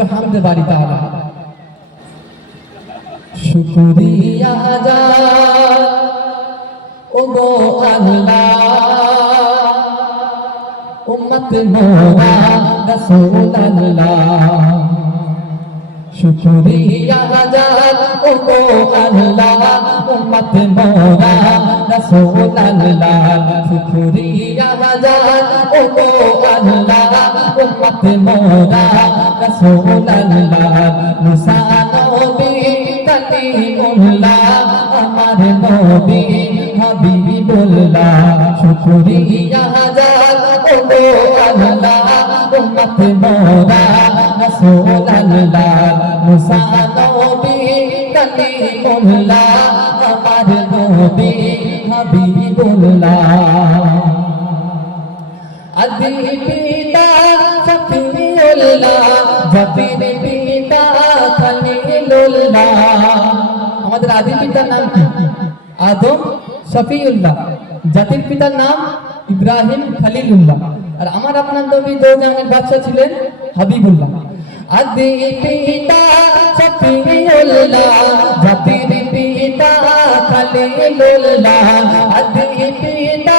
একমাত্র হামদে বাড়ি তাআলা। শুকরিয়া জান ওগো আল্লাহ, উম্মত মোরা রাসূলুল্লাহ। শুকরিয়া জান ওগো আল্লাহ, উম্মত মোরা রাসূলুল্লাহ। শুকরিয়া জান ওগো আল্লাহ, উম্মত মোরা রাসূলুল্লাহ। মুসা নবী কালিমুল্লাহ, আমার নবী হাবিবুল্লাহ। শুকরিয়া জান ওগো আল্লাহ, উম্মত মোরা রাসূলুল্লাহ। মুসা নবী কালিমুল্লাহ, আমার নবী হাবিবুল্লাহ। আদি পিতা শফিউল্লাহ, জাতির পিতা খলিলুল্লাহ। আমাদের আদি পিতার নাম কি? আদম শফিউল্লাহ। জাতির পিতার নাম ইব্রাহিম খলিলুল্লাহ। আর আমার আপনার নবী দৌজানের বাদশা ছিলেন হাবিবুল্লাহ। আদি পিতা শফিউল্লাহ, জাতির পিতা খলিলুল্লাহ। আদি পিতা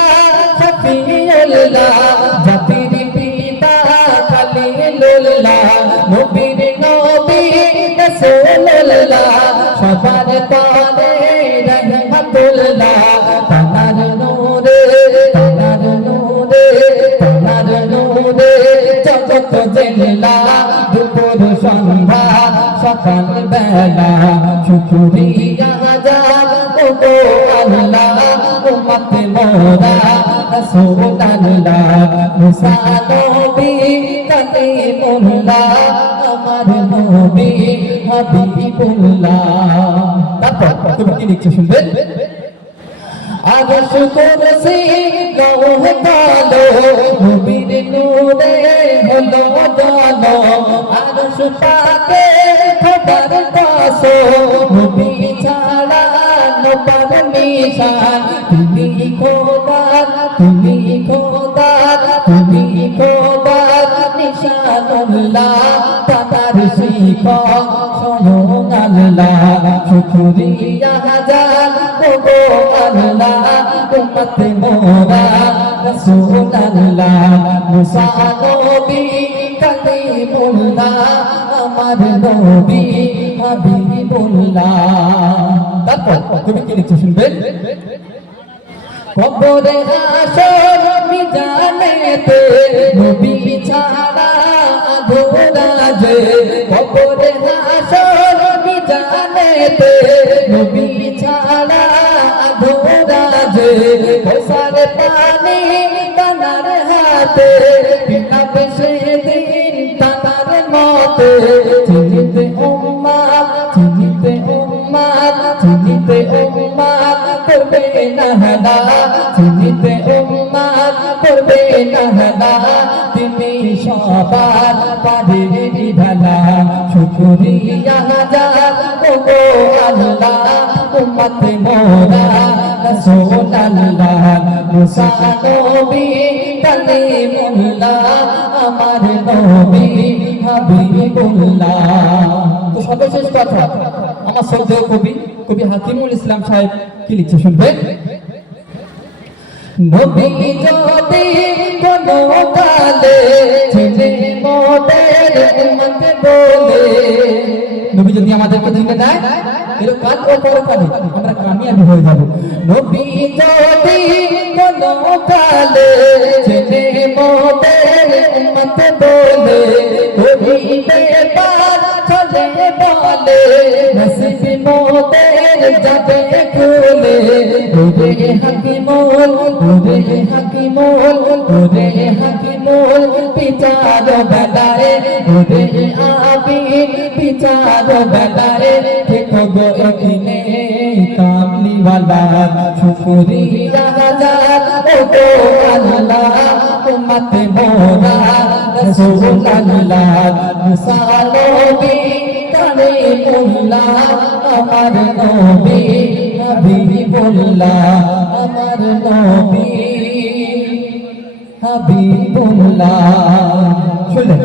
শফিউল্লাহ, জাতির পিতা খলিলুল্লাহ। নবীর নবী রাসূলুল্লাহ, সবার পারে রহমতুল্লাহ। তানার নূরে তানার নূরে তানার নূরে জগৎ জেলা, দুপুর সন্ধ্যা সকাল বেলা। শুকরিয়া জান ওগো আল্লাহ, উম্মত মোরা রাসূলুল্লাহ। মুসা নবী কালিমুল্লাহ, আমার নবী হাবিবুল্লাহ। তারপর তুমি কি লিখছো শুনবেন। আরশ কুরসি লৌহ কালো, নবীর নূরে হলো জানো। আরশ পাকে খোদার কাছে, নবী ছাড়া নবার নিশান। তুমি খোদার তুমি খোদার তুমি খোদার নিশানুল্লাহ। তার শিক্ষক স্বয়ং আল্লাহ। শুকরিয়া জান ওগো আল্লাহ, উম্মত মোরা রাসূলুল্লাহ। মুসা নবী কালিমুল্লাহ, আমার নবী হাবিবুল্লাহ। তারপর তুমি কি লিখছো শুনবেন। কবরে হাসর মিজানেতে, নবী ছাড়া আধুরা যে। কবরে হাসর মিজানেতে, নবী ছাড়া আধুরা যে। কৌসার পানি তানার হাতে, পিলাবে সেদিন তানার মতে। চিনিতে উম্মাত চিনিতে উম্মাত চিনিতে উম্মাত করবে নাহদা। চিনিতে উম্মাত করবে নাহদা, তিনি সবার পারে ঢালা। শুকরিয়া জান ওগো আল্লাহ, উম্মত মোরা রাসূলুল্লাহ। মুসা নবী কালিমুল্লাহ, আমার নবী হাবিবুল্লাহ। তো সর্বশেষ কথা, আমার শ্রদ্ধেয় কবি হাকিমুল ইসলাম সাহেব কি লিখছে শুনবেন। নবী যদি কোনো কালে ছেলে মোদের উম্মত বলে, নবী যদি আমাদেরকে চিনে দেয়, এর কাল ও পরকালে আমরা কামিয়াবি হয়ে যাব। নবী যদি কোনো কালে ছেলে মোদের উম্মত বলে, করিতে পার চলে বলে, নসিব মোদের যাবে খুলে। ওরে হাকিমুল ওরে হাকিমুল ওরে হাকিমুল, বিচার বেলায় ওরে আবির, বিচার বেলায় দেখো গো এখানে কামলিওয়ালা। শুকরিয়া জান ওগো আল্লাহ, উম্মত মোরা রাসূলুল্লাহ। মুসা নবী কালিমুল্লাহ, আমার নবী হাবিবুল্লাহ। আমার নবী হাবিবুল্লাহ। শুনলেন।